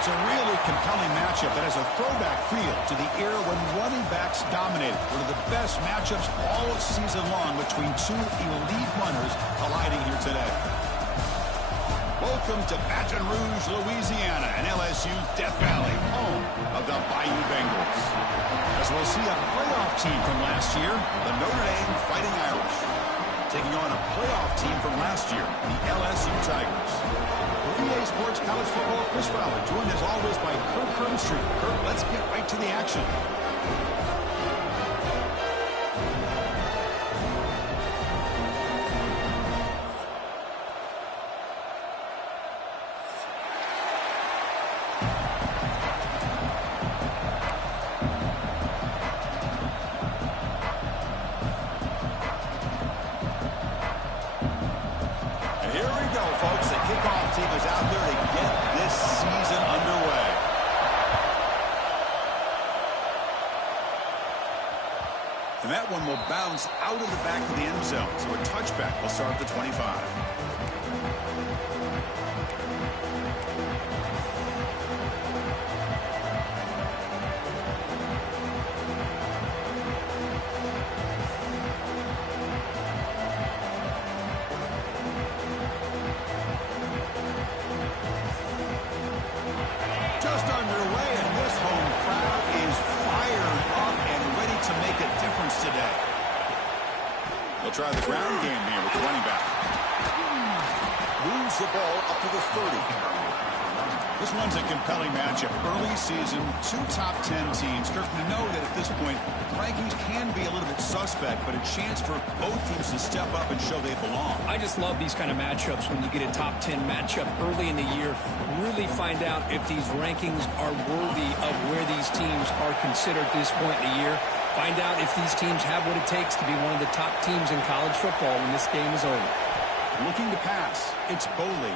It's a really compelling matchup that has a throwback feel to the era when running backs dominated. One of the best matchups all season long between two elite runners colliding here today. Welcome to Baton Rouge, Louisiana, and LSU's Death Valley, home of the Bayou Bengals. As we'll see a playoff team from last year, the Notre Dame Fighting Irish, taking on a playoff team from last year, the LSU Tigers. For EA Sports College Football, Chris Fowler, joined as always by Kirk Hermstreet. Kirk, let's get right to the action. And that one will bounce out of the back of the end zone. So a touchback will start at the 25. Just underway, and this home crowd is fired up and ready to make a difference today. They'll try the ground game here with the running back. Moves the ball up to the 30. This one's a compelling matchup. Early season, two top 10 teams. Kirk, we know that at this point, rankings can be a little bit suspect, but a chance for both teams to step up and show they belong. I just love these kind of matchups when you get a top 10 matchup early in the year. Really find out if these rankings are worthy of where these teams are considered at this point in the year. Find out if these teams have what it takes to be one of the top teams in college football when this game is over. Looking to pass. It's Boley.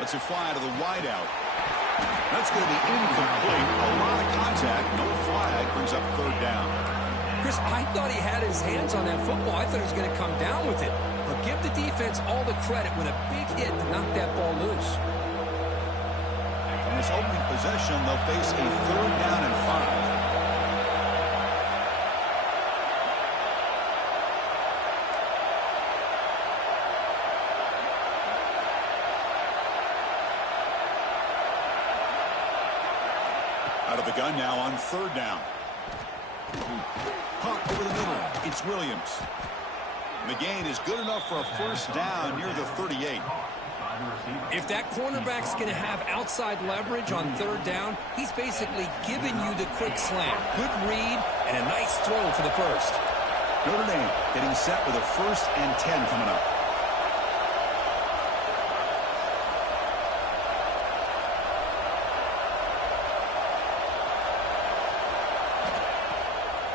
Lets it fly to the wideout. That's going to be incomplete. A lot of contact. No flag. Brings up third down. Chris, I thought he had his hands on that football. I thought he was going to come down with it. But give the defense all the credit with a big hit to knock that ball loose. On this opening possession, they'll face a third down and 5. Out of the gun now on third down. Punt over the middle. It's Williams. The gain is good enough for a first down near the 38. If that cornerback's going to have outside leverage on third down, he's basically giving you the quick slant. Good read and a nice throw for the first. Notre Dame getting set with a 1st and 10 coming up.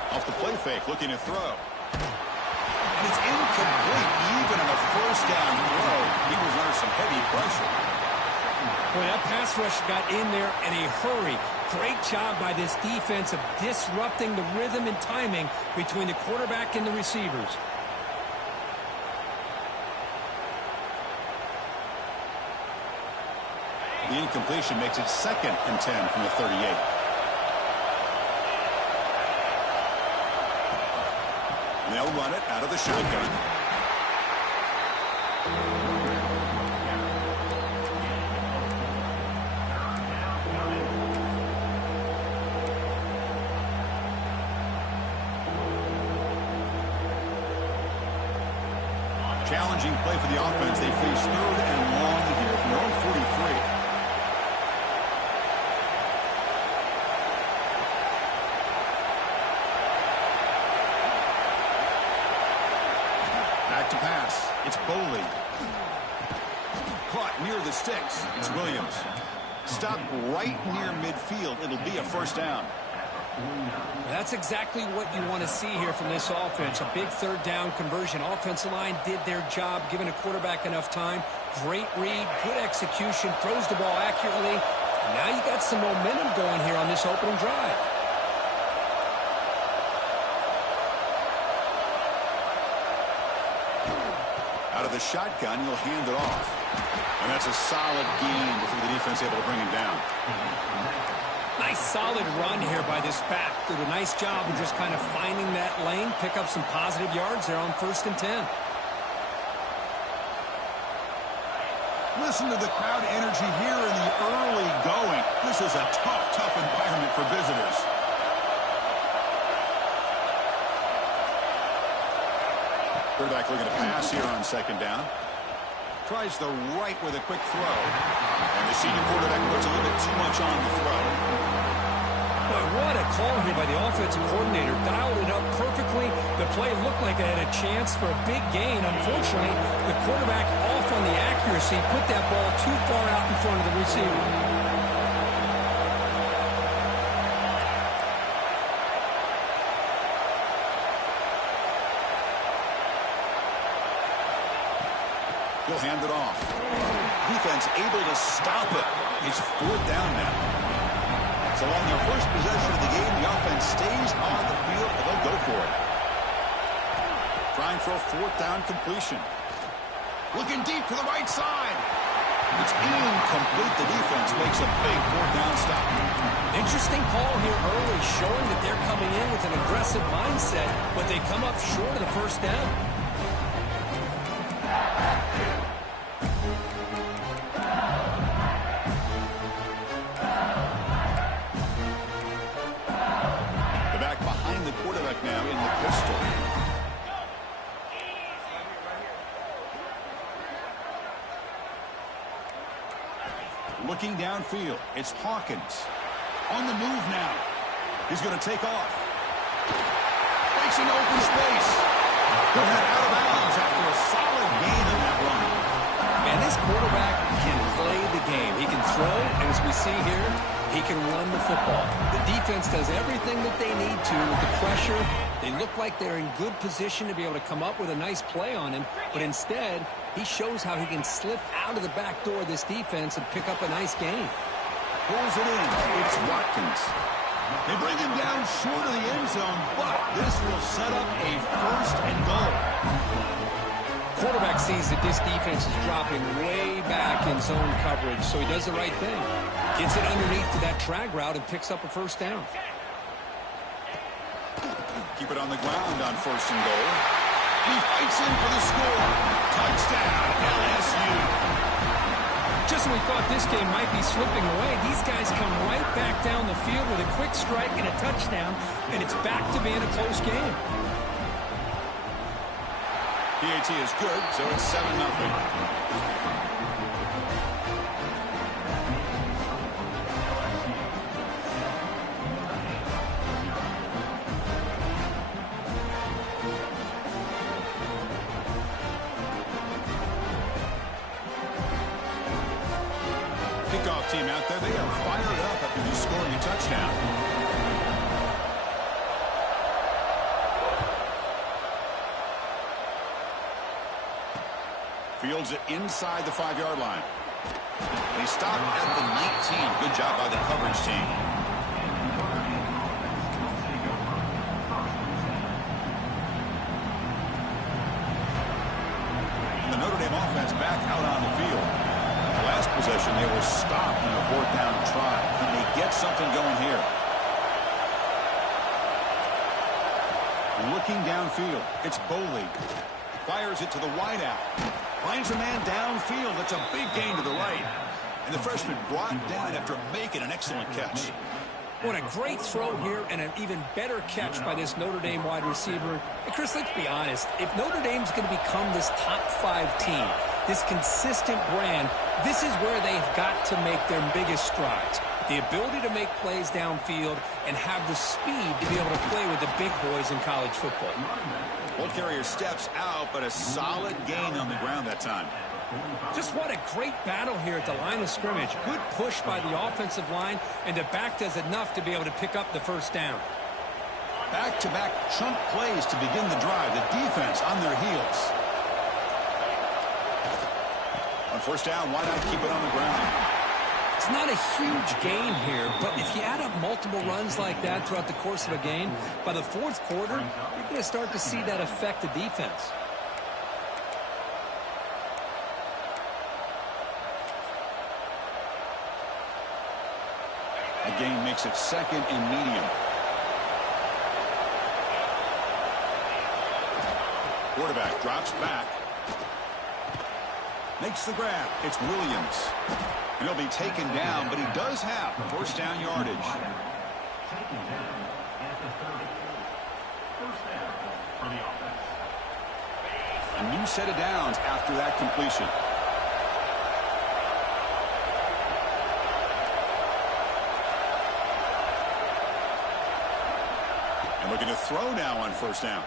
Off the play fake, looking to throw. And it's incomplete, even on a first down throw. He was under some heavy pressure. Boy, that pass rush got in there in a hurry. Great job by this defense of disrupting the rhythm and timing between the quarterback and the receivers. The incompletion makes it 2nd and 10 from the 38. And they'll run it out of the shotgun. Challenging play for the offense. They face 3rd and long here from their own 43. Back to pass. It's Boley. Caught near the sticks. It's Williams. Stopped right near midfield. It'll be a first down. That's exactly what you want to see here from this offense. A big third down conversion. Offensive line did their job, giving a quarterback enough time. Great read, good execution, throws the ball accurately. And now you got some momentum going here on this opening drive. Out of of the shotgun. He'll hand it off. And that's a solid gain before the defense able to bring him down. Nice solid run here by this back. Did a nice job of just kind of finding that lane, pick up some positive yards there on 1st and 10. Listen to the crowd energy here in the early going. This is a tough environment for visitors. Quarterback looking to pass here on 2nd down. Tries the right with a quick throw. And the senior quarterback puts a little bit too much on the throw. Boy, what a call here by the offensive coordinator. Dialed it up perfectly. The play looked like it had a chance for a big gain. Unfortunately, the quarterback off on the accuracy, put that ball too far out in front of the receiver. He'll hand it off. Defense able to stop it. It's 4th down now. So on their first possession of the game, the offense stays on the field and they'll go for it. Trying for a 4th down completion. Looking deep to the right side. It's incomplete. The defense makes a big 4th down stop. Interesting call here early, showing that they're coming in with an aggressive mindset, but they come up short of the 1st down. Now in the pistol. Looking downfield, it's Hawkins. On the move now. He's going to take off. Makes an open space. He'll head out of bounds after a solid gain on that run. And this quarterback can play the game. He can throw, and as we see here, he can run the football. The defense does everything that they need to with the pressure. They look like they're in good position to be able to come up with a nice play on him, but instead, he shows how he can slip out of the back door of this defense and pick up a nice gain. Pulls it in. It's Watkins. They bring him down short of the end zone, but this will set up a 1st and goal. Quarterback sees that this defense is dropping way back in zone coverage, so he does the right thing. Gets it underneath to that drag route and picks up a 1st down. Keep it on the ground on 1st and goal. He fights in for the score. Touchdown, LSU. Just when we thought this game might be slipping away, these guys come right back down the field with a quick strike and a touchdown, and it's back to being a close game. PAT is good, so it's 7-0. Kickoff team out there, they are fired up after just scoring a touchdown. Fields it inside the 5-yard line. They stop at the 19. Good job by the coverage team. The Notre Dame offense back out on the field. The last possession, they were stopped in a 4th down try. Can they get something going here? Looking downfield, it's Boley. Fires it to the wideout. Finds a man downfield. That's a big gain to the right. And the freshman brought down after making an excellent catch. What a great throw here and an even better catch by this Notre Dame wide receiver. And Chris, let's be honest. If Notre Dame's going to become this top 5 team, this consistent brand, this is where they've got to make their biggest strides. The ability to make plays downfield and have the speed to be able to play with the big boys in college football. Ball carrier steps out, but a solid gain on the ground that time. Just what a great battle here at the line of scrimmage. Good push by the offensive line, and the back does enough to be able to pick up the 1st down. Back-to-back chunk plays to begin the drive. The defense on their heels. On 1st down, why not keep it on the ground? It's not a huge gain here, but if you add up multiple runs like that throughout the course of a game, by the 4th quarter, you're going to start to see that affect the defense. gain makes it 2nd and medium. Quarterback drops back. Makes the grab. It's Williams. And he'll be taken down, but he does have first down yardage. A new set of downs after that completion. And looking to throw now on first down.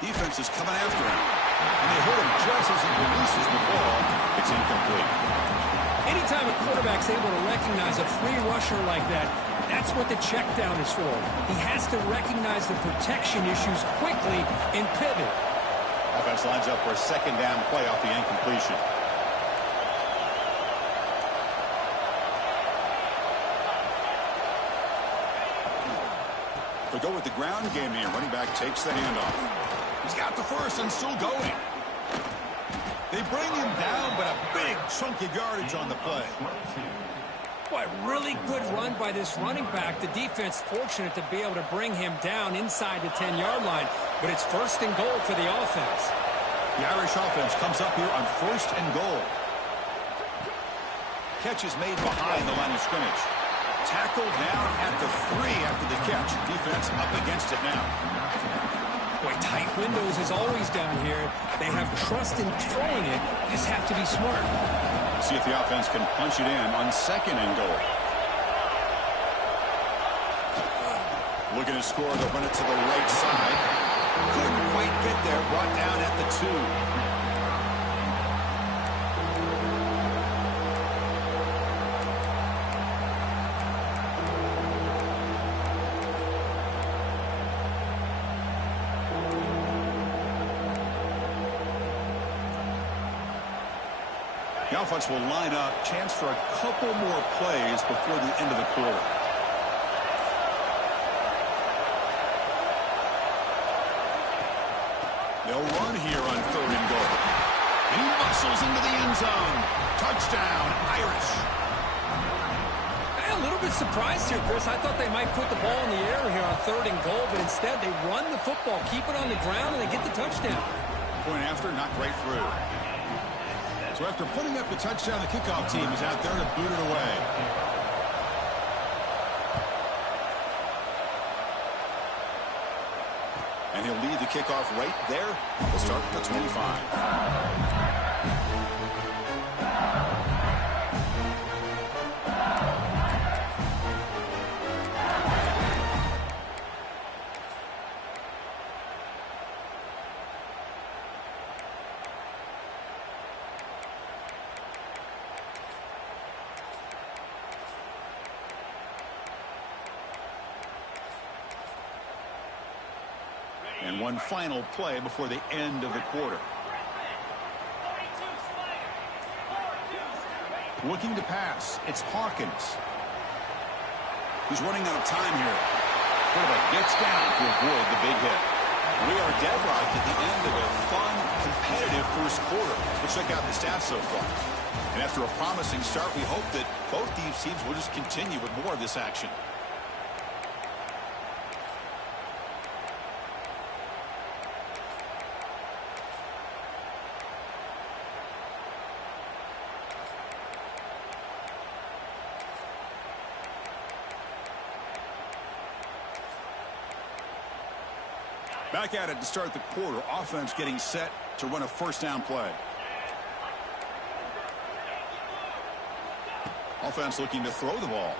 Defense is coming after him. And they hit him just as he releases the ball. It's incomplete. Anytime a quarterback's able to recognize a free rusher like that, that's what the check down is for. He has to recognize the protection issues quickly and pivot. Offense lines up for a 2nd down play off the incompletion. They go with the ground game here. Running back takes the handoff. He's got the first and still going. They bring him down, but a big chunk of yardage on the play. Boy, really good run by this running back. The defense fortunate to be able to bring him down inside the 10-yard line, but it's 1st and goal for the offense. The Irish offense comes up here on 1st and goal. Catch is made behind the line of scrimmage. Tackled down at the 3 after the catch. Defense up against it now. Boy, tight windows is always down here. They have trust in throwing it. Just have to be smart. See if the offense can punch it in on 2nd and goal. Looking to score, they'll run it to the right side. Couldn't quite get there. Brought down at the 2. The offense will line up. Chance for a couple more plays before the end of the quarter. They'll run here on 3rd and goal. And he muscles into the end zone. Touchdown, Irish. A little bit surprised here, Chris. I thought they might put the ball in the air here on 3rd and goal, but instead they run the football, keep it on the ground, and they get the touchdown. Point after, knocked right through. So after putting up the touchdown, the kickoff team is out there to boot it away. And he'll lead the kickoff right there. We'll start at the 25. And one final play before the end of the quarter. Looking to pass. It's Hawkins. He's running out of time here. Quarterback gets down to avoid the big hit. We are deadlocked at the end of a fun, competitive first quarter. Let's check out the stats so far. And after a promising start, we hope that both these teams will just continue with more of this action. Back at it to start the quarter. Offense getting set to run a first down play. Offense looking to throw the ball.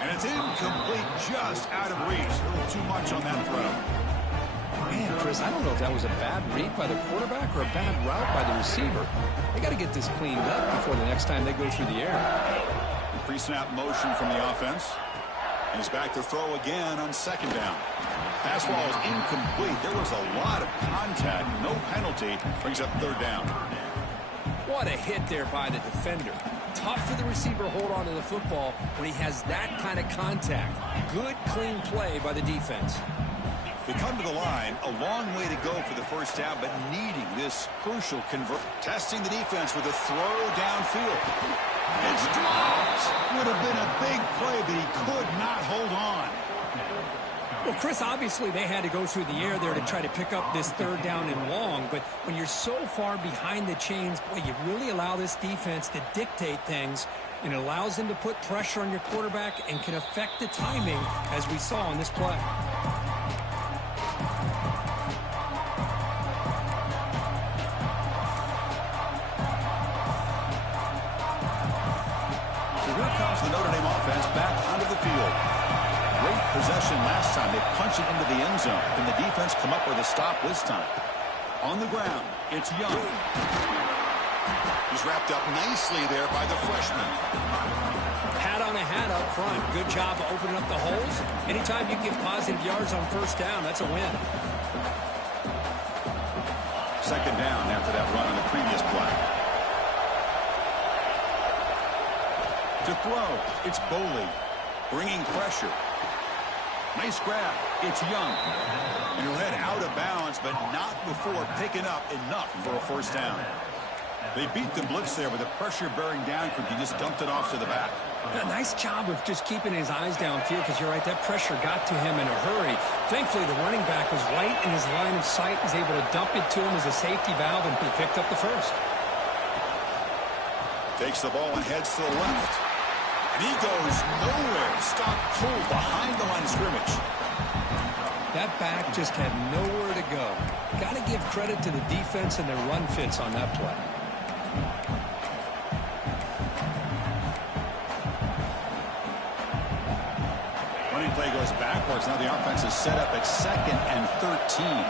And it's incomplete, just out of reach. A little too much on that throw. Man, Chris, I don't know if that was a bad read by the quarterback or a bad route by the receiver. They got to get this cleaned up before the next time they go through the air. Pre-snap motion from the offense. And he's back to throw again on second down. Pass ball is incomplete. There was a lot of contact. No penalty. Brings up third down. What a hit there by the defender. Tough for the receiver to hold on to the football when he has that kind of contact. Good, clean play by the defense. We come to the line, a long way to go for the first down, but needing this crucial convert. Testing the defense with a throw downfield. It's dropped. Would have been a big play, but he could not hold on. Well, Chris, obviously they had to go through the air there to try to pick up this third down and long, but when you're so far behind the chains, boy, you really allow this defense to dictate things, and it allows them to put pressure on your quarterback and can affect the timing, as we saw on this play. So here comes the Notre Dame offense back onto the field. Great possession last time. They punch it into the end zone. Can the defense come up with a stop this time? On the ground, it's Young. He's wrapped up nicely there by the freshman. Hat on a hat up front. Good job of opening up the holes. Anytime you get positive yards on first down, that's a win. Second down after that run on the previous play. To throw, it's Boley. Bringing pressure. Nice grab. It's Young. And he'll head out of bounds, but not before picking up enough for a first down. They beat the blitz there with the pressure bearing down. He just dumped it off to the back. Yeah, nice job of just keeping his eyes downfield, because you're right, that pressure got to him in a hurry. Thankfully, the running back was right in his line of sight, was able to dump it to him as a safety valve, and he picked up the first. Takes the ball and heads to the left. And he goes nowhere. Stop cold behind the line of scrimmage. That back just had nowhere to go. Got to give credit to the defense and their run fits on that play. Running play goes backwards. Now the offense is set up at 2nd and 13.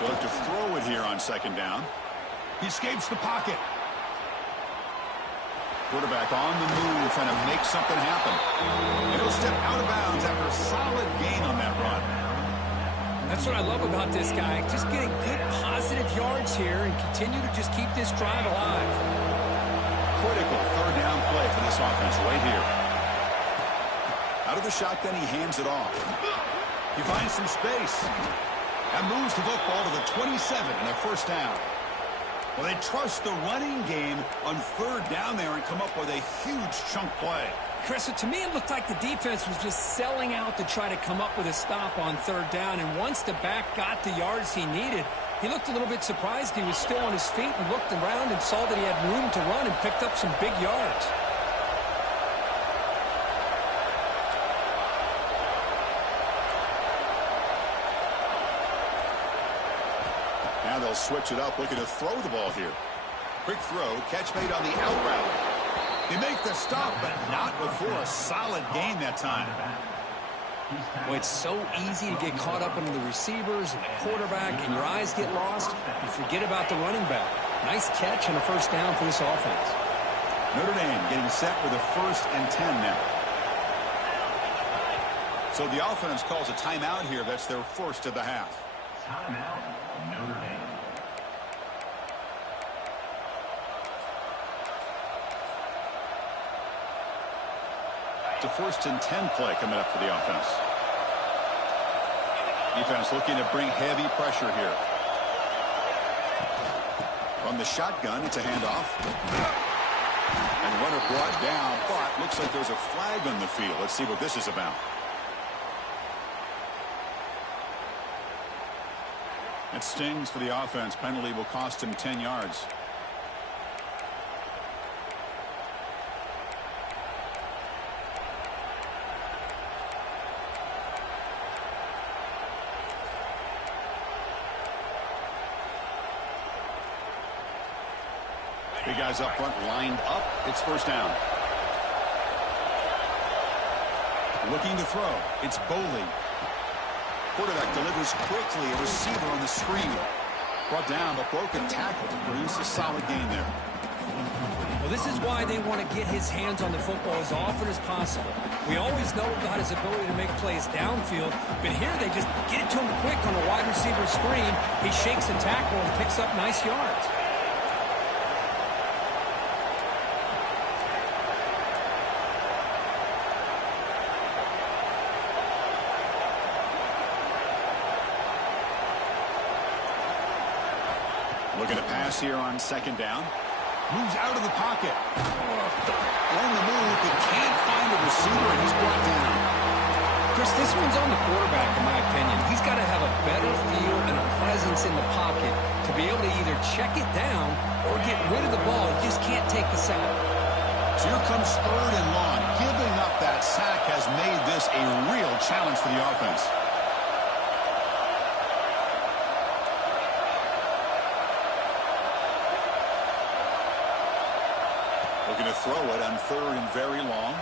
They'll have to throw it here on second down. He escapes the pocket. Quarterback on the move, trying to make something happen. And he'll step out of bounds after a solid gain on that run. That's what I love about this guy. Just getting good positive yards here and continue to just keep this drive alive. Critical third down play for this offense right here. Out of the shotgun, he hands it off. He finds some space. That moves the football to the 27 and a first down. Well, they trust the running game on third down there and come up with a huge chunk play. Chris, to me, it looked like the defense was just selling out to try to come up with a stop on third down. And once the back got the yards he needed, he looked a little bit surprised. He was still on his feet and looked around and saw that he had room to run and picked up some big yards. Now they'll switch it up, looking to throw the ball here. Quick throw, catch made on the out route. They make the stop, but not before a solid gain that time. Well, it's so easy to get caught up into the receivers and the quarterback, and your eyes get lost. You forget about the running back. Nice catch and a first down for this offense. Notre Dame getting set with a 1st and 10 now. So the offense calls a timeout here. That's their first of the half. Timeout, Notre Dame. It's a 1st and 10 play coming up for the offense. Defense looking to bring heavy pressure here. From the shotgun, it's a handoff. And runner brought down, but looks like there's a flag on the field. Let's see what this is about. It stings for the offense. Penalty will cost him 10 yards. Big guys up front lined up. It's first down. Looking to throw. It's Boley. Quarterback delivers quickly. A receiver on the screen. Brought down, but broken tackle to produce a solid gain there. Well, this is why they want to get his hands on the football as often as possible. We always know about his ability to make plays downfield, but here they just get it to him quick on a wide receiver screen. He shakes a tackle and picks up nice yards. Looking to pass here on second down. Moves out of the pocket. On the move, but can't find the receiver, and he's brought down. Chris, this one's on the quarterback, in my opinion. He's got to have a better feel and a presence in the pocket to be able to either check it down or get rid of the ball. He just can't take the sack. So here comes third and long. Giving up that sack has made this a real challenge for the offense. Looking to throw it on third and very long.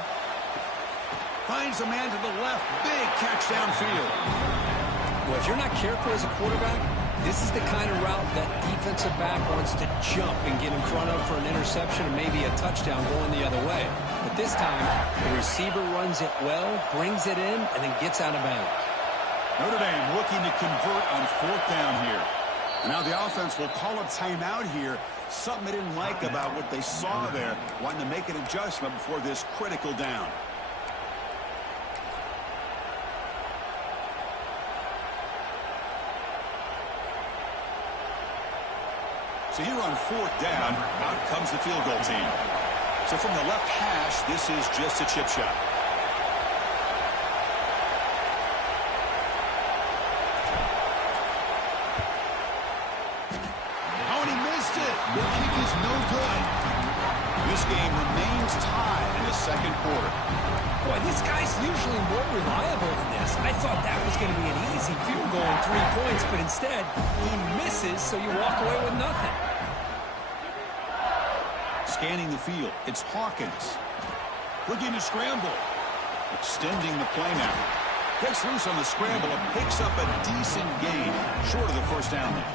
Finds a man to the left. Big catch downfield. Well, if you're not careful as a quarterback, this is the kind of route that defensive back wants to jump and get in front of for an interception or maybe a touchdown going the other way. But this time, the receiver runs it well, brings it in, and then gets out of bounds. Notre Dame looking to convert on fourth down here. Now the offense will call a timeout here. Something they didn't like about what they saw there. Wanting to make an adjustment before this critical down. So here on fourth down, out comes the field goal team. So from the left hash, this is just a chip shot. Oh, and he missed it. The kick is no good. This game remains tied in the second quarter. Boy, this guy's usually more reliable than this. I thought that was going to be an easy field goal and 3 points, but instead, he misses, so you walk away with nothing. Scanning the field, it's Hawkins. Looking to scramble. Extending the play now. Gets loose on the scramble and picks up a decent gain. Short of the first down there.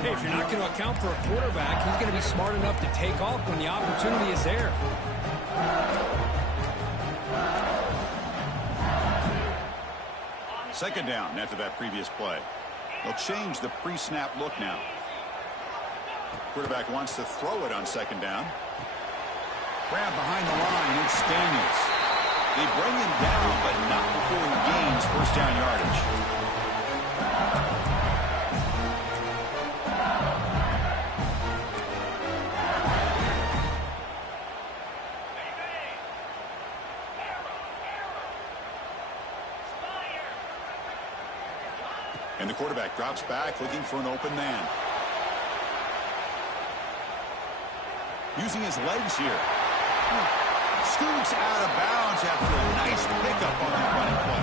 Hey, if you're not going to account for a quarterback, he's going to be smart enough to take off when the opportunity is there. Second down after that previous play. They'll change the pre-snap look now. Quarterback wants to throw it on second down. Grab behind the line, it's Daniels. They bring him down, but not before he gains first down yardage. And the quarterback drops back, looking for an open man. Using his legs here. Scoots out of bounds after a nice pickup on that running play.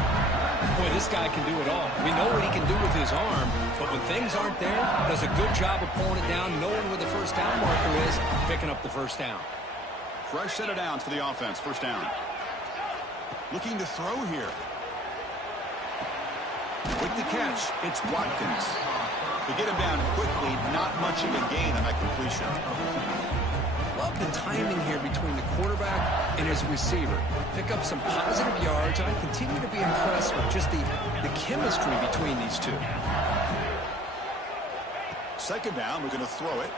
Boy, this guy can do it all. We know what he can do with his arm, but when things aren't there, does a good job of pulling it down, knowing where the first down marker is, picking up the first down. Fresh set of downs for the offense, first down. Looking to throw here. With the catch, it's Watkins. To get him down quickly, not much of a gain on that completion. Love the timing here between the quarterback and his receiver. Pick up some positive yards, and I continue to be impressed with just the chemistry between these two. Second down, we're going to throw it.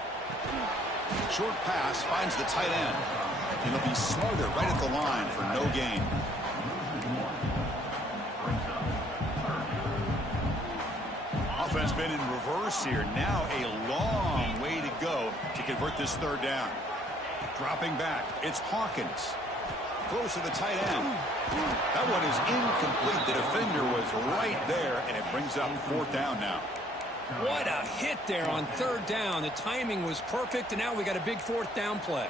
Short pass finds the tight end. And it'll be smothered right at the line for no gain. Offense been in reverse here. Now a long way to go to convert this third down. Dropping back, it's Hawkins. Close to the tight end. That one is incomplete. The defender was right there, and it brings up fourth down now. What a hit there on third down. The timing was perfect, and now we got a big fourth down play.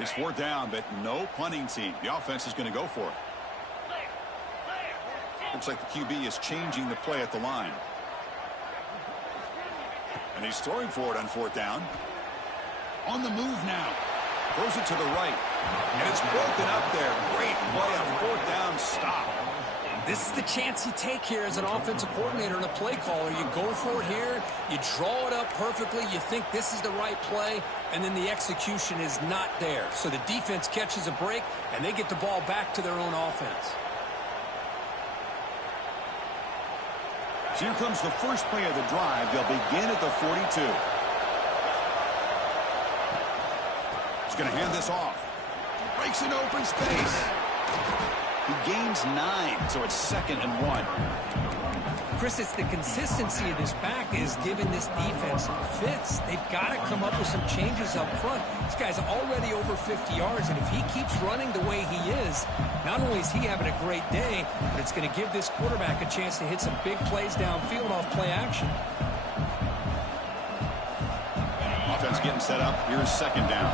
It's fourth down, but no punting team. The offense is going to go for it. Looks like the QB is changing the play at the line. And he's throwing for it on fourth down. On the move now. Throws it to the right. And it's broken up there. Great play on fourth down stop. This is the chance you take here as an offensive coordinator and a play caller. You go for it here, you draw it up perfectly, you think this is the right play, and then the execution is not there. So the defense catches a break, and they get the ball back to their own offense. So here comes the first play of the drive. They'll begin at the 42. He's going to hand this off. Breaks an open space. He gains 9, so it's 2nd and 1. Chris, it's the consistency of this back is giving this defense fits. They've got to come up with some changes up front. This guy's already over 50 yards, and if he keeps running the way he is, not only is he having a great day, but it's going to give this quarterback a chance to hit some big plays downfield off play action. Offense getting set up. Here's 2nd down.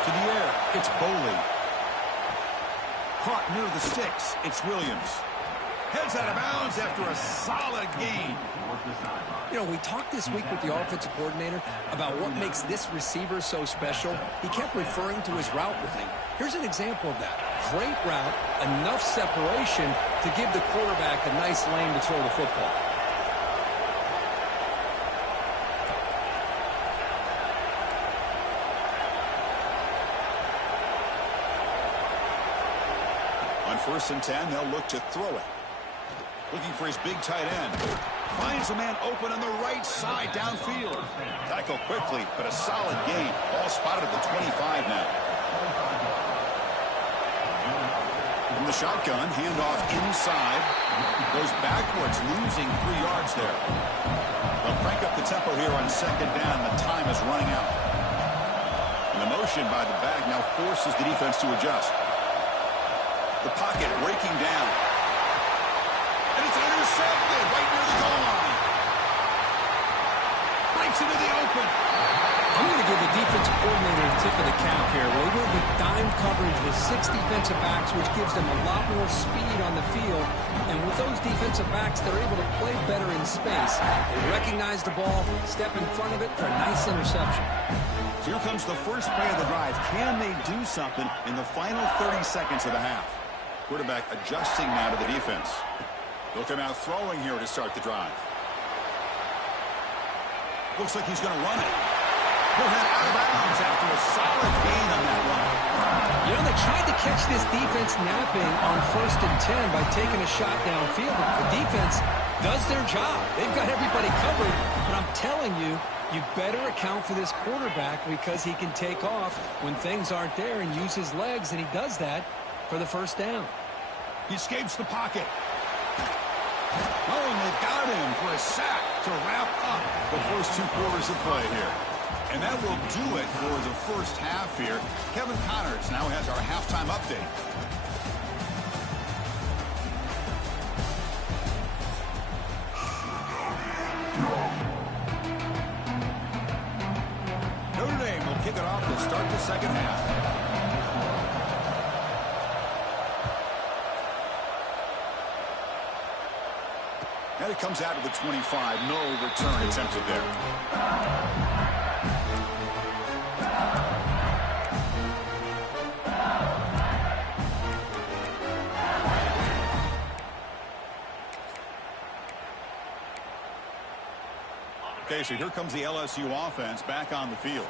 To the air, it's Boley. Caught near the sticks, it's Williams. Heads out of bounds after a solid gain. You know, we talked this week with the offensive coordinator about what makes this receiver so special. He kept referring to his route running. Here's an example of that. Great route, enough separation to give the quarterback a nice lane to throw the football. On 1st and 10, they'll look to throw it. Looking for his big tight end. Finds a man open on the right side downfield. Tackle quickly, but a solid gain. Ball spotted at the 25 now. From the shotgun, handoff inside. Goes backwards, losing 3 yards there. They'll crank up the tempo here on 2nd down. The time is running out. And the motion by the back now forces the defense to adjust. The pocket breaking down. And it's intercepted right near the goal line. Breaks into the open. I'm going to give the defensive coordinator a tip of the cap here. They went with dime coverage with 6 defensive backs, which gives them a lot more speed on the field. And with those defensive backs, they're able to play better in space. They recognize the ball, step in front of it for a nice interception. So here comes the first play of the drive. Can they do something in the final 30 seconds of the half? Quarterback adjusting now to the defense. They'll come out throwing here to start the drive. Looks like he's going to run it. He'll head out of bounds after a solid gain on that run. You know, they tried to catch this defense napping on 1st and 10 by taking a shot downfield. But the defense does their job. They've got everybody covered. But I'm telling you, you better account for this quarterback because he can take off when things aren't there and use his legs, and he does that for the 1st down. He escapes the pocket. Oh, and they've got him for a sack to wrap up the first 2 quarters of play here. And that will do it for the first half here. Kevin Connors now has our halftime update. Notre Dame will kick it off to start the 2nd half. And it comes out to the 25. No return attempted there. Okay, so here comes the LSU offense back on the field.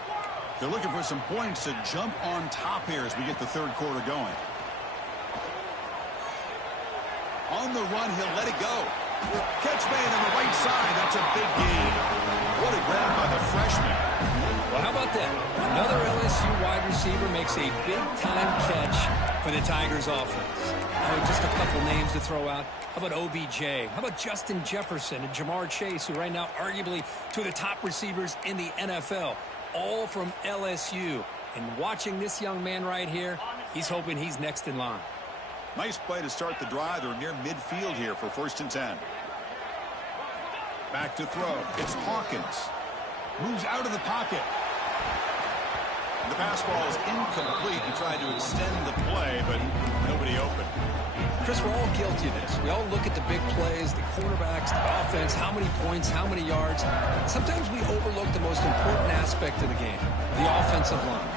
They're looking for some points to jump on top here as we get the 3rd quarter going. On the run, he'll let it go. Catch made on the right side. That's a big gain. What a grab by the freshman. Well, how about that? Another LSU wide receiver makes a big-time catch for the Tigers offense. Oh, just a couple names to throw out. How about OBJ? How about Justin Jefferson and Jamar Chase, who right now arguably 2 of the top receivers in the NFL, all from LSU. And watching this young man right here, he's hoping he's next in line. Nice play to start the drive. They're near midfield here for 1st and 10. Back to throw. It's Hawkins. Moves out of the pocket. The pass ball is incomplete. He tried to extend the play, but nobody open. Chris, we're all guilty of this. We all look at the big plays, the quarterbacks, the offense, how many points, how many yards. Sometimes we overlook the most important aspect of the game, the offensive line.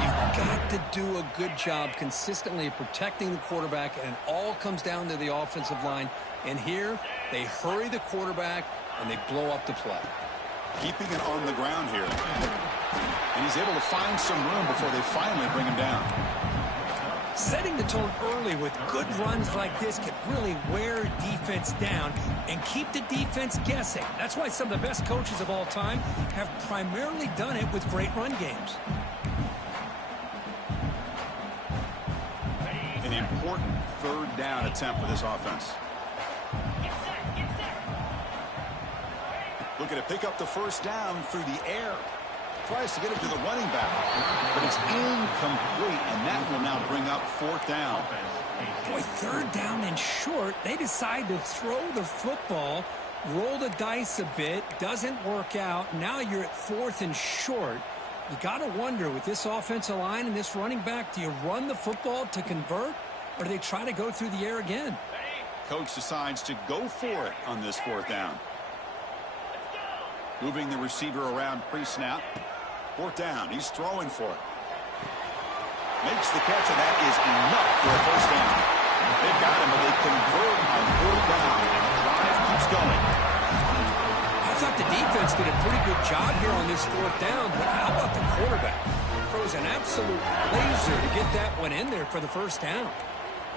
You've got to do a good job consistently protecting the quarterback, and it all comes down to the offensive line. And here, they hurry the quarterback, and they blow up the play. Keeping it on the ground here. And he's able to find some room before they finally bring him down. Setting the tone early with good runs like this can really wear defense down and keep the defense guessing. That's why some of the best coaches of all time have primarily done it with great run games. An important third down attempt for this offense. Looking to pick up the first down through the air. Tries to get it to the running back, but it's incomplete, and that will now bring up fourth down. Boy, third down and short. They decide to throw the football, roll the dice a bit, doesn't work out. Now you're at fourth and short. You got to wonder, with this offensive line and this running back, do you run the football to convert, or do they try to go through the air again? Coach decides to go for it on this fourth down. Moving the receiver around pre-snap. Fourth down. He's throwing for it. Makes the catch, and that is enough for a first down. They've got him, but they convert on fourth down, and the drive keeps going. I thought the defense did a pretty good job here on this fourth down, but how about the quarterback? Throws an absolute laser to get that one in there for the first down.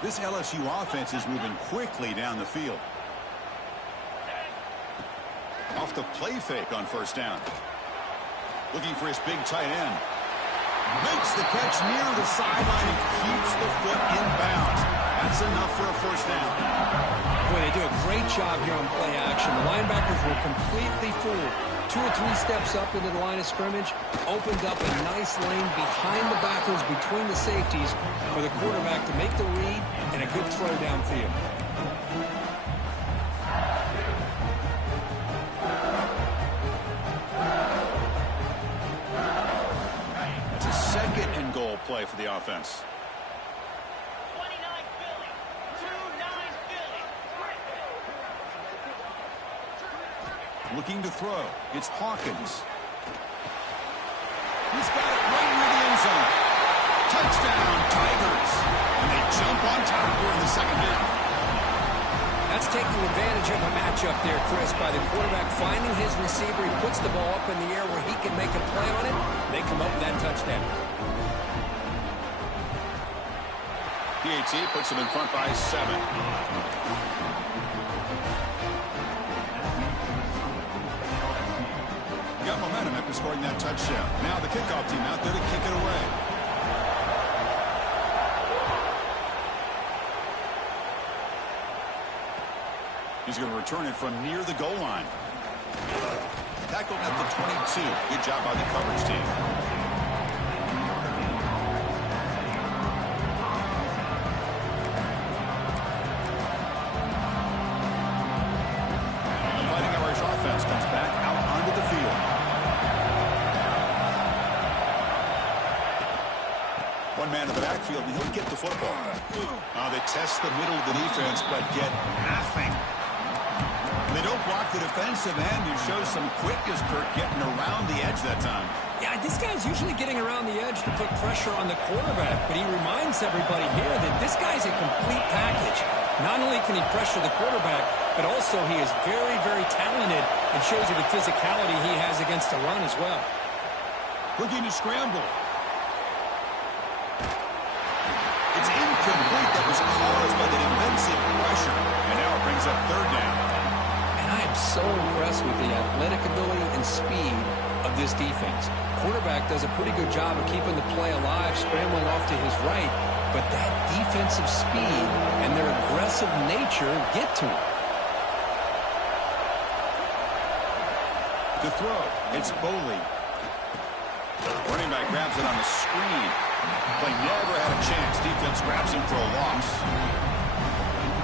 This LSU offense is moving quickly down the field. Off the play fake on first down. Looking for his big tight end. Makes the catch near the sideline and keeps the foot in bounds. That's enough for a first down. Boy, they do a great job here on play action. The linebackers were completely fooled. 2 or 3 steps up into the line of scrimmage, opened up a nice lane behind the backers, between the safeties, for the quarterback to make the read and a good throw downfield. Second and goal play for the offense. 29 Philly. 2-9 Philly. Looking to throw. It's Hawkins. He's got it right near the end zone. Touchdown, Tigers. And they jump on top here in the second half. That's taking advantage of a matchup there, Chris, by the quarterback finding his receiver. He puts the ball up in the air where he can make a play on it. They come up with that touchdown. PAT puts them in front by 7. Got momentum after scoring that touchdown. Now the kickoff team out there to kick it away. He's going to return it from near the goal line. Tackled at the 22. Good job by the coverage team. The Fighting Irish offense comes back out onto the field. One man in the backfield, and he'll get the football. They test the middle of the defense, but get nothing. They don't block the defensive end. It shows some quickness, Kirk, getting around the edge that time. Yeah, this guy's usually getting around the edge to put pressure on the quarterback, but he reminds everybody here that this guy's a complete package. Not only can he pressure the quarterback, but also he is very, very talented and shows you the physicality he has against the run as well. Looking to scramble. It's incomplete. That was caused by the defensive pressure. And now it brings up third down. I am so impressed with the athletic ability and speed of this defense. Quarterback does a pretty good job of keeping the play alive, scrambling off to his right, but that defensive speed and their aggressive nature get to him. To throw, it's Boley. Running back grabs it on the screen. Play never had a chance. Defense grabs him for a loss.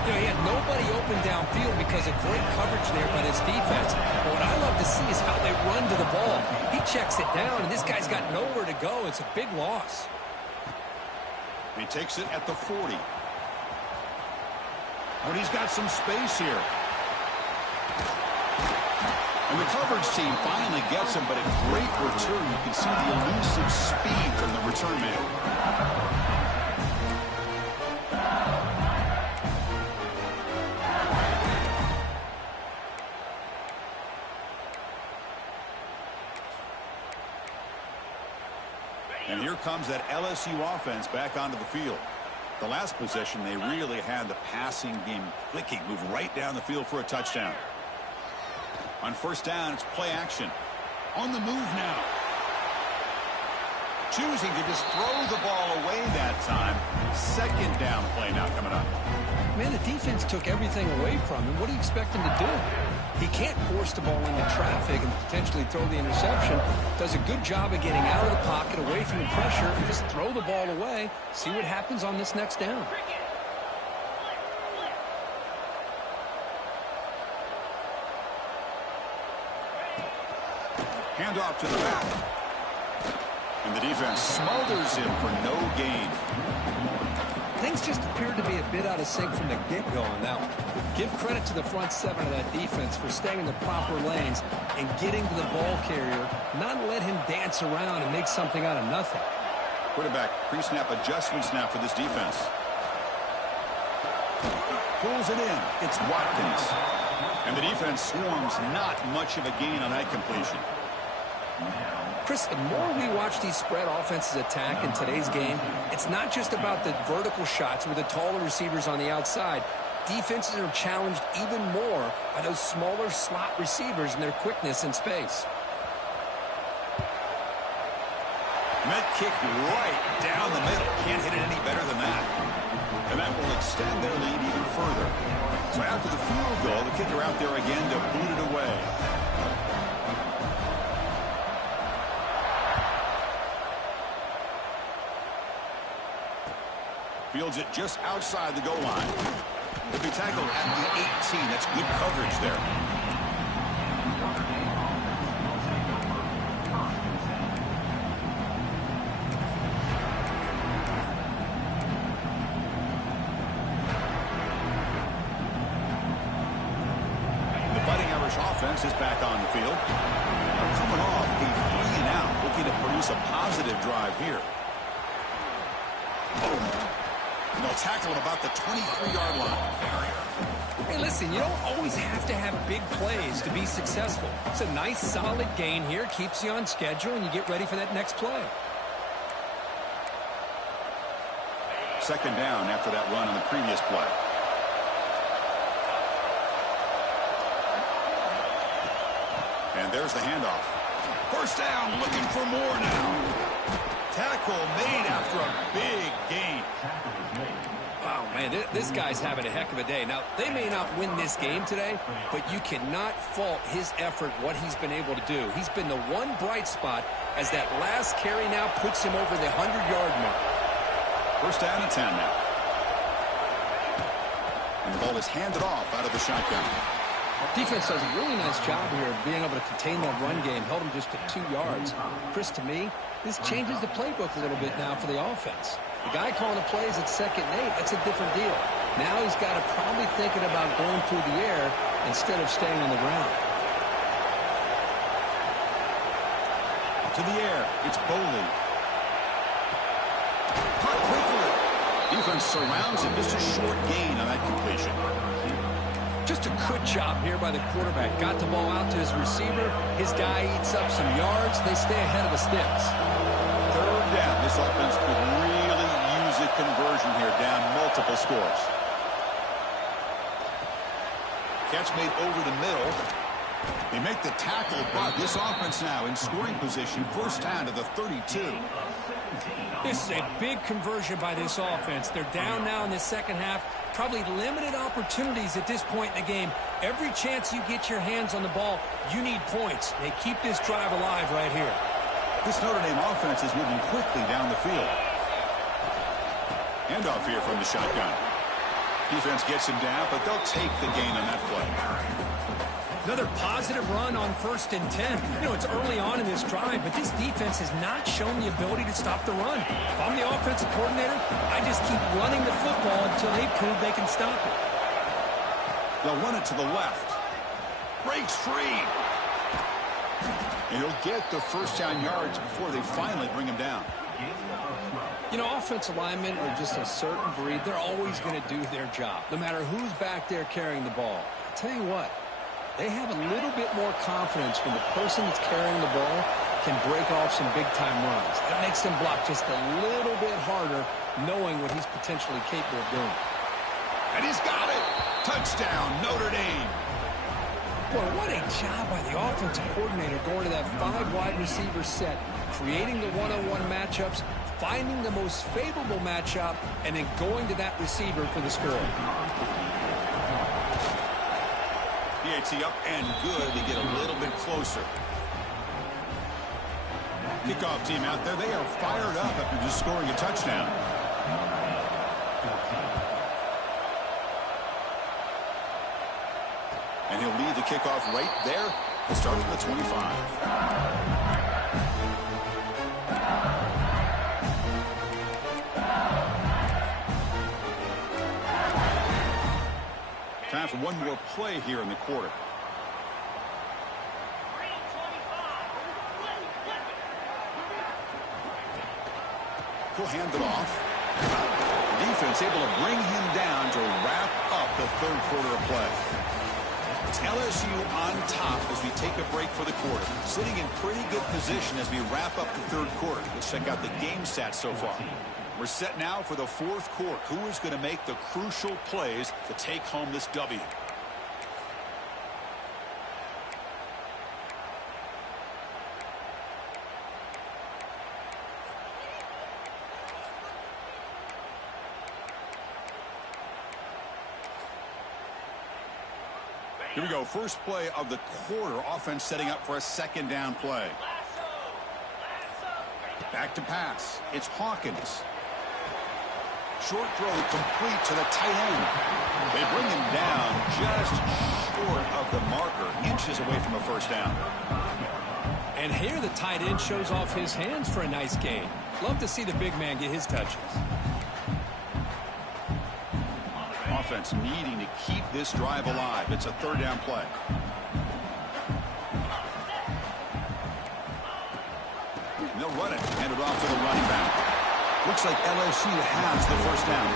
You know, he had nobody open downfield because of great coverage there by this defense. But what I love to see is how they run to the ball. He checks it down, and this guy's got nowhere to go. It's a big loss. He takes it at the 40. But he's got some space here. And the coverage team finally gets him, but a great return. You can see the elusive speed from the return man. And here comes that LSU offense back onto the field. The last possession, they really had the passing game clicking, move right down the field for a touchdown. On first down, it's play action. On the move now. Choosing to just throw the ball away that time. Second down play now coming up. Man, the defense took everything away from him. What do you expect him to do? He can't force the ball into traffic and potentially throw the interception. Does a good job of getting out of the pocket, away from the pressure, and just throw the ball away. See what happens on this next down. Handoff to the back. And the defense smothers him for no gain. Things just appeared to be a bit out of sync from the get-go on that one. Give credit to the front seven of that defense for staying in the proper lanes and getting to the ball carrier, not let him dance around and make something out of nothing. Quarterback pre-snap adjustments now for this defense. Pulls it in. It's Watkins. And the defense swarms not much of a gain on that completion. Chris, the more we watch these spread offenses attack in today's game, it's not just about the vertical shots with the taller receivers on the outside. Defenses are challenged even more by those smaller slot receivers and their quickness in space. Met kick right down the middle. Can't hit it any better than that. And that will extend their lead even further. So after the field goal, the kicker out there again to boot it away. Fields it just outside the goal line. He'll be tackled at the 18. That's good coverage there. The Fighting Irish offense is back on the field. They're coming off a 3-and-out, looking to produce a positive drive here. And they'll tackle at about the 23-yard line. Hey, listen, you don't always have to have big plays to be successful. It's a nice, solid gain here. Keeps you on schedule, and you get ready for that next play. Second down after that run on the previous play. And there's the handoff. First down, looking for more now. Tackle made after a big gain. Wow, man, this guy's having a heck of a day. Now, they may not win this game today, but you cannot fault his effort, what he's been able to do. He's been the one bright spot as that last carry now puts him over the 100-yard mark. First down and 10 now. And the ball is handed off out of the shotgun. Defense does a really nice job here of being able to contain that run game, held him just to 2 yards. Chris, to me, this changes the playbook a little bit now for the offense. The guy calling the plays at 2nd and 8, that's a different deal. Now he's got to probably thinking about going through the air instead of staying on the ground. To the air, it's Boley. Caught quickly. Defense surrounds him, just a short gain on that completion. Just a good job here by the quarterback. Got the ball out to his receiver. His guy eats up some yards. They stay ahead of the sticks. Third down. This offense could really use a conversion here, down multiple scores. Catch made over the middle. They make the tackle, but this offense now in scoring position. First down to the 32. This is a big conversion by this offense. They're down now in the second half. Probably limited opportunities at this point in the game. Every chance you get your hands on the ball, you need points. They keep this drive alive right here. This Notre Dame offense is moving quickly down the field. Handoff here from the shotgun. Defense gets him down, but they'll take the gain on that play. Another positive run on 1st and 10. You know, it's early on in this drive, but this defense has not shown the ability to stop the run. If I'm the offensive coordinator, I just keep running the football until they prove they can stop it. They'll run it to the left. Breaks free. And he'll get the first down yards before they finally bring him down. You know, offensive linemen are just a certain breed. They're always going to do their job, no matter who's back there carrying the ball. I'll tell you what, they have a little bit more confidence when the person that's carrying the ball can break off some big-time runs. That makes them block just a little bit harder, knowing what he's potentially capable of doing. And he's got it. Touchdown, Notre Dame. Boy, what a job by the offensive coordinator going to that 5 wide receiver set, creating the one-on-one matchups, finding the most favorable matchup, and then going to that receiver for the score. PAT up and good to get a little bit closer. Kickoff team out there, they are fired up after just scoring a touchdown. And he'll lead the kickoff right there. He'll start from the 25. Time for one more play here in the quarter. He'll hand it off. The defense able to bring him down to wrap up the third quarter of play. It's LSU on top as we take a break for the quarter. Sitting in pretty good position as we wrap up the third quarter. Let's check out the game stats so far. We're set now for the fourth quarter. Who is going to make the crucial plays to take home this W? Here we go. First play of the quarter. Offense setting up for a second down play. Back to pass. It's Hawkins. Short throw complete to the tight end. They bring him down just short of the marker. Inches away from a first down. And here the tight end shows off his hands for a nice gain. Love to see the big man get his touches. Offense needing to keep this drive alive. It's a third down play. And they'll run it. Hand it off to the running back. Looks like LSU has the first down.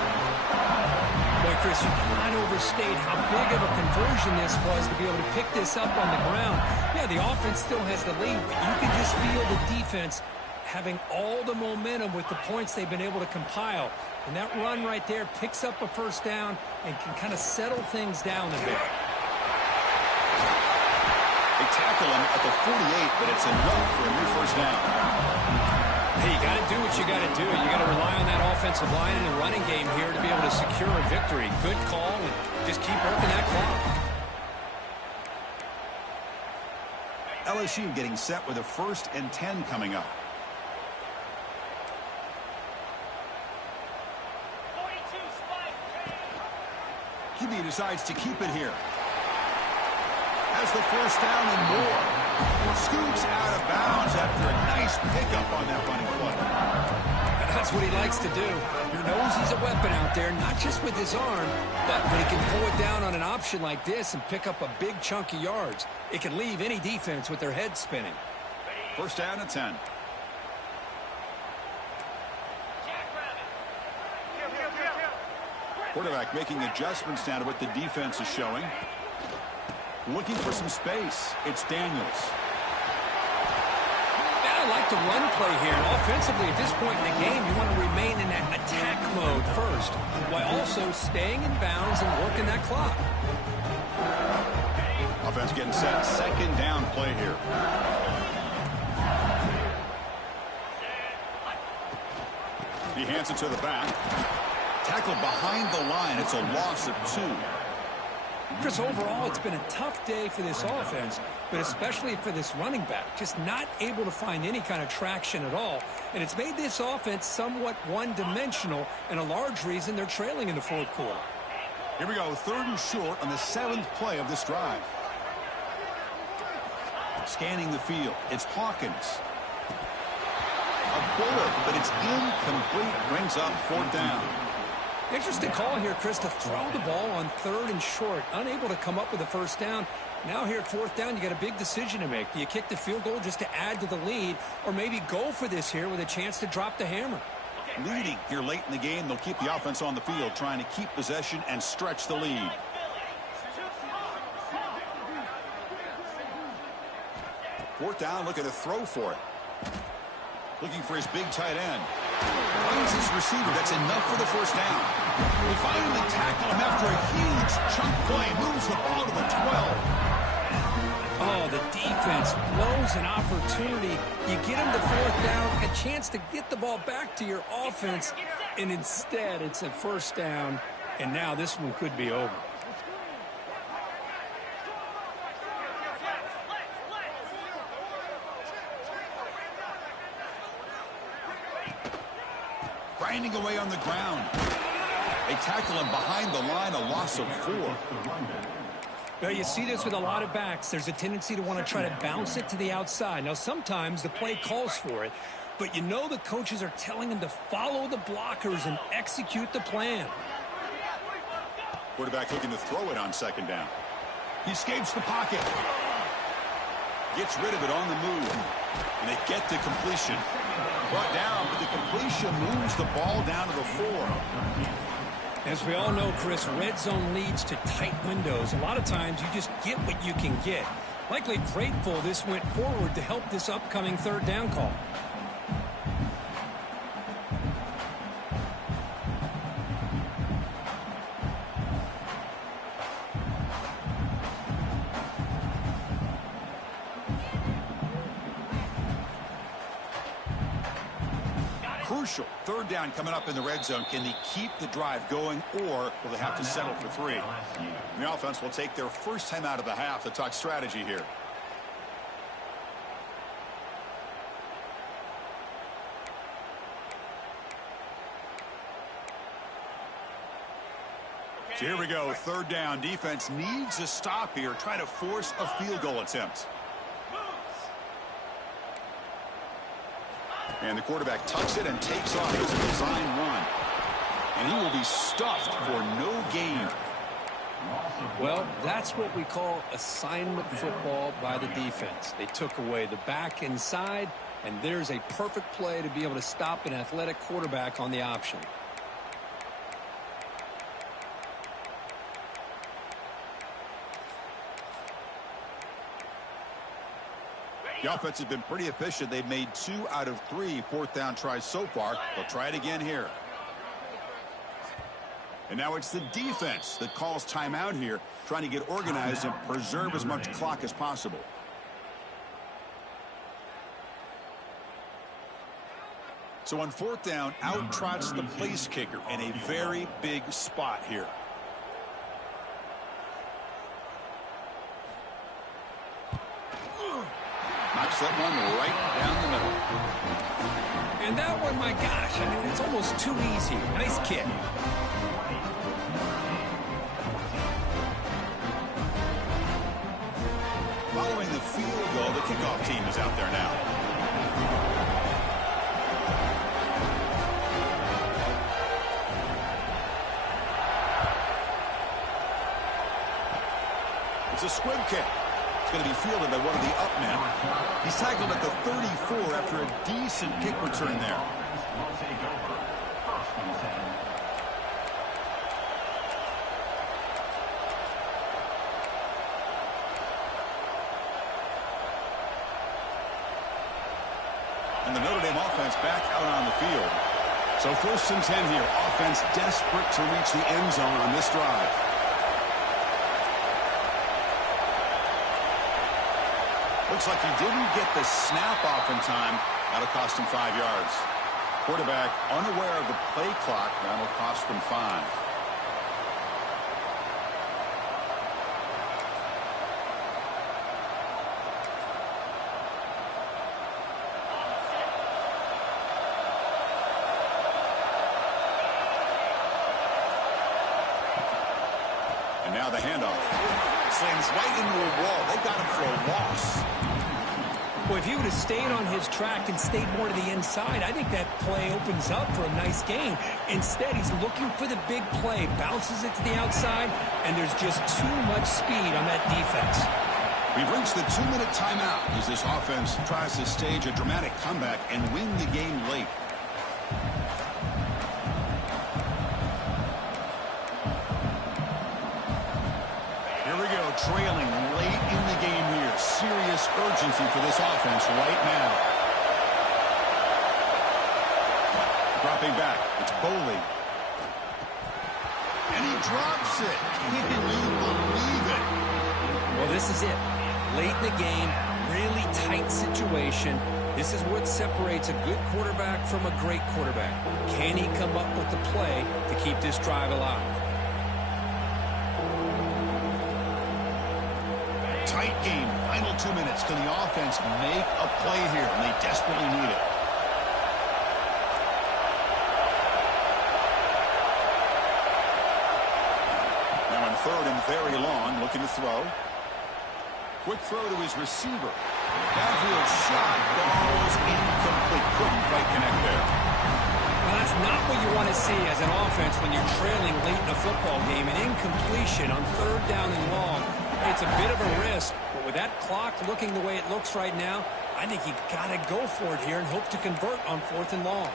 Boy, Chris, you cannot overstate how big of a conversion this was to be able to pick this up on the ground. Yeah, the offense still has the lead, but you can just feel the defense having all the momentum with the points they've been able to compile. And that run right there picks up a first down and can kind of settle things down a bit. They tackle him at the 48, but it's enough for a new first down. Hey, you got to do what you got to do. You got to rely on that offensive line and the running game here to be able to secure a victory. Good call, and just keep working that clock. LSU getting set with a 1st and 10 coming up. QB decides to keep it here. Has the first down and more. Scoots out of bounds after a nice pickup on that running play. And that's what he likes to do. He knows he's a weapon out there, not just with his arm, but when he can pull it down on an option like this and pick up a big chunk of yards, it can leave any defense with their head spinning. First down and 10. Quarterback making adjustments now to what the defense is showing. Looking for some space. It's Daniels. I like the run play here. Offensively, at this point in the game, you want to remain in that attack mode first, while also staying in bounds and working that clock. Offense getting set. Second down play here. He hands it to the back. Tackled behind the line. It's a loss of 2. Chris, overall, it's been a tough day for this offense, but especially for this running back. Just not able to find any kind of traction at all. And it's made this offense somewhat one-dimensional, and a large reason they're trailing in the fourth quarter. Here we go. 3rd and short on the 7th play of this drive. Scanning the field. It's Hawkins. A bullet, but it's incomplete. Brings up 4th down. Interesting call here, Chris, to throw the ball on 3rd and short. Unable to come up with a first down. Now here at 4th down, you got a big decision to make. Do you kick the field goal just to add to the lead, or maybe go for this here with a chance to drop the hammer? Leading here late in the game, they'll keep the offense on the field, trying to keep possession and stretch the lead. 4th down, looking to throw for it. Looking for his big tight end. Finds his receiver. That's enough for the first down. They finally tackle him after a huge chunk play. Moves the ball to the 12. Oh, the defense blows an opportunity. You get him to 4th down, a chance to get the ball back to your offense, and instead it's a first down, and now this one could be over. Grinding away on the ground. They tackle him behind the line, a loss of 4. Well, you see this with a lot of backs. There's a tendency to want to try to bounce it to the outside. Now, sometimes the play calls for it, but you know the coaches are telling them to follow the blockers and execute the plan. Quarterback looking to throw it on 2nd down. He escapes the pocket. Gets rid of it on the move. And they get the completion. Brought down, but the completion moves the ball down to the 4. As we all know, Chris, red zone leads to tight windows. A lot of times you just get what you can get. Likely grateful this went forward to help this upcoming 3rd down call. Crucial 3rd down coming up in the red zone. Can they keep the drive going, or will they have to settle for 3? The offense will take their first time out of the half to talk strategy here. So here we go, 3rd down. Defense needs a stop here. Try to force a field goal attempt. And the quarterback tucks it and takes off. It's a design run. And he will be stuffed for no gain. Well, that's what we call assignment football by the defense. They took away the back inside, and there's a perfect play to be able to stop an athletic quarterback on the option. The offense has been pretty efficient. They've made 2 out of 3 4th down tries so far. They'll try it again here. And now it's the defense that calls timeout here, trying to get organized and preserve as much clock as possible. So on 4th down, out trots the place kicker in a very big spot here. Knocks that one right down the middle. And that one, my gosh, I mean, it's almost too easy. Nice kick. Following the field goal, the kickoff team is out there now. It's a squib kick. Going to be fielded by one of the up men. He's tackled at the 34 after a decent kick return there. And the Notre Dame offense back out on the field. So 1st and 10 here. Offense desperate to reach the end zone on this drive. Looks like he didn't get the snap off in time. That'll cost him 5 yards. Quarterback unaware of the play clock. That'll cost them 5. And now the handoff. Slams right into a wall. They got him for a loss. Well, if he would have stayed on his track and stayed more to the inside, I think that play opens up for a nice gain. Instead, he's looking for the big play, bounces it to the outside, and there's just too much speed on that defense. We've reached the 2-minute timeout as this offense tries to stage a dramatic comeback and win the game late. Here we go, trailing late in the game here. Serious urgency for this offense right now. Dropping back, it's Boley. And he drops it. Can you believe it? Well, this is it. Late in the game, really tight situation. This is what separates a good quarterback from a great quarterback. Can he come up with the play to keep this drive alive? Tight game, final 2 minutes. Can the offense make a play here? And they desperately need it. Now on third and very long, looking to throw. Quick throw to his receiver. Downfield shot falls incomplete. Couldn't quite connect there. Well, that's not what you want to see as an offense when you're trailing late in a football game. An incompletion on third down and long. It's a bit of a risk, but with that clock looking the way it looks right now, I think you got to go for it here and hope to convert on fourth and long.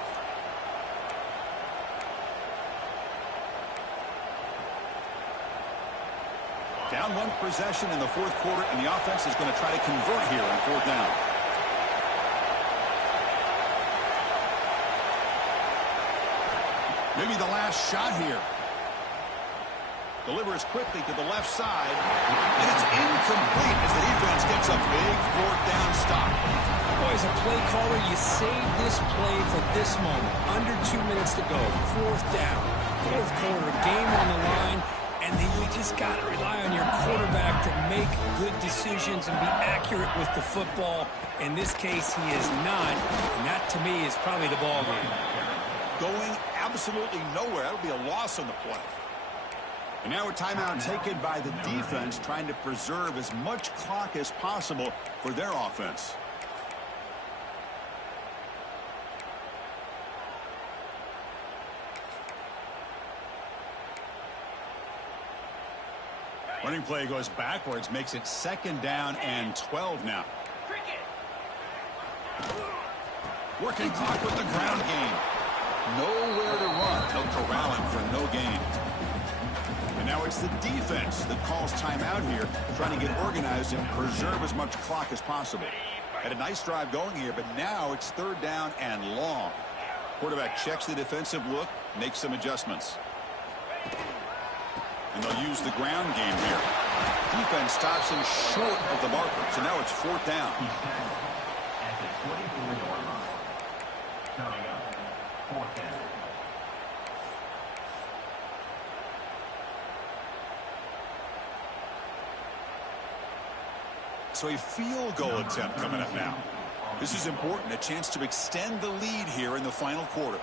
Down one possession in the fourth quarter, and the offense is going to try to convert here on fourth down. Maybe the last shot here. Delivers quickly to the left side, and it's incomplete as the defense gets a big fourth down stop. Boy, as a play caller, you save this play for this moment. Under 2 minutes to go. Fourth down. Fourth quarter, game on the line. And then you just got to rely on your quarterback to make good decisions and be accurate with the football. In this case, he is not. And that, to me, is probably the ball game. Going absolutely nowhere. That'll be a loss on the play. And now a timeout taken by the defense, trying to preserve as much clock as possible for their offense. Running play goes backwards, makes it 2nd down and 12 now. Working clock with the ground game. Nowhere to run. They'll corral him for no gain. And now it's the defense that calls timeout here, trying to get organized and preserve as much clock as possible. Had a nice drive going here, but now it's 3rd down and long. Quarterback checks the defensive look, makes some adjustments. And they'll use the ground game here. Defense stops him short of the marker, so now it's 4th down. At the 24-yard line. Coming up, 4th down. So a field goal attempt coming up now. This is important, a chance to extend the lead here in the final quarter.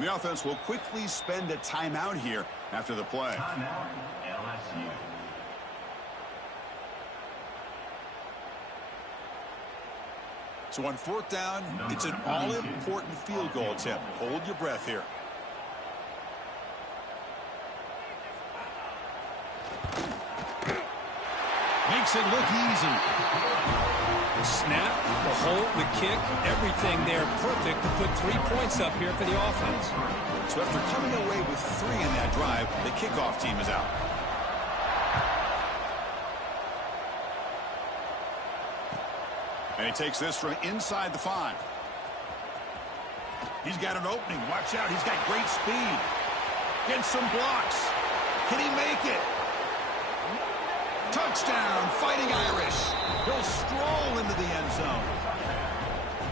The offense will quickly spend a timeout here after the play. Timeout, LSU. So on 4th down, it's an all-important field goal attempt. Hold your breath here. Makes it look easy. The snap, the hold, the kick, everything there perfect to put 3 points up here for the offense. So after coming away with 3 in that drive, the kickoff team is out. And he takes this from inside the 5. He's got an opening. Watch out. He's got great speed. Gets some blocks. Can he make it? Touchdown, Fighting Irish. He'll stroll into the end zone.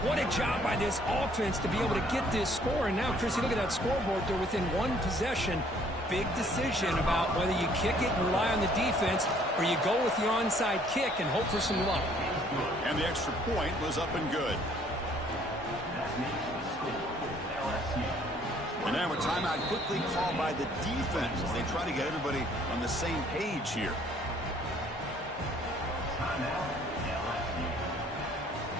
What a job by this offense to be able to get this score. And now, Chrissy, look at that scoreboard. They're within 1 possession. big decision about whether you kick it and rely on the defense or you go with the onside kick and hope for some luck. And the extra point was up and good. And now a timeout quickly called by the defense as they try to get everybody on the same page here.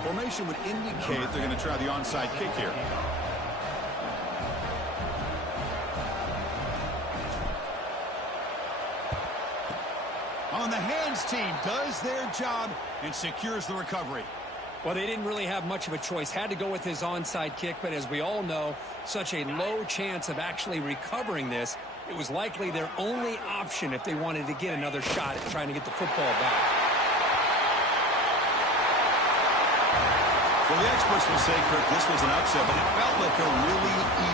Formation would indicate they're going to try the onside kick here. On the hands team does their job and secures the recovery. Well, they didn't really have much of a choice. Had to go with his onside kick, but as we all know, such a low chance of actually recovering this. It was likely their only option if they wanted to get another shot at trying to get the football back. Well, the experts will say, Kirk, this was an upset, but it felt like a really even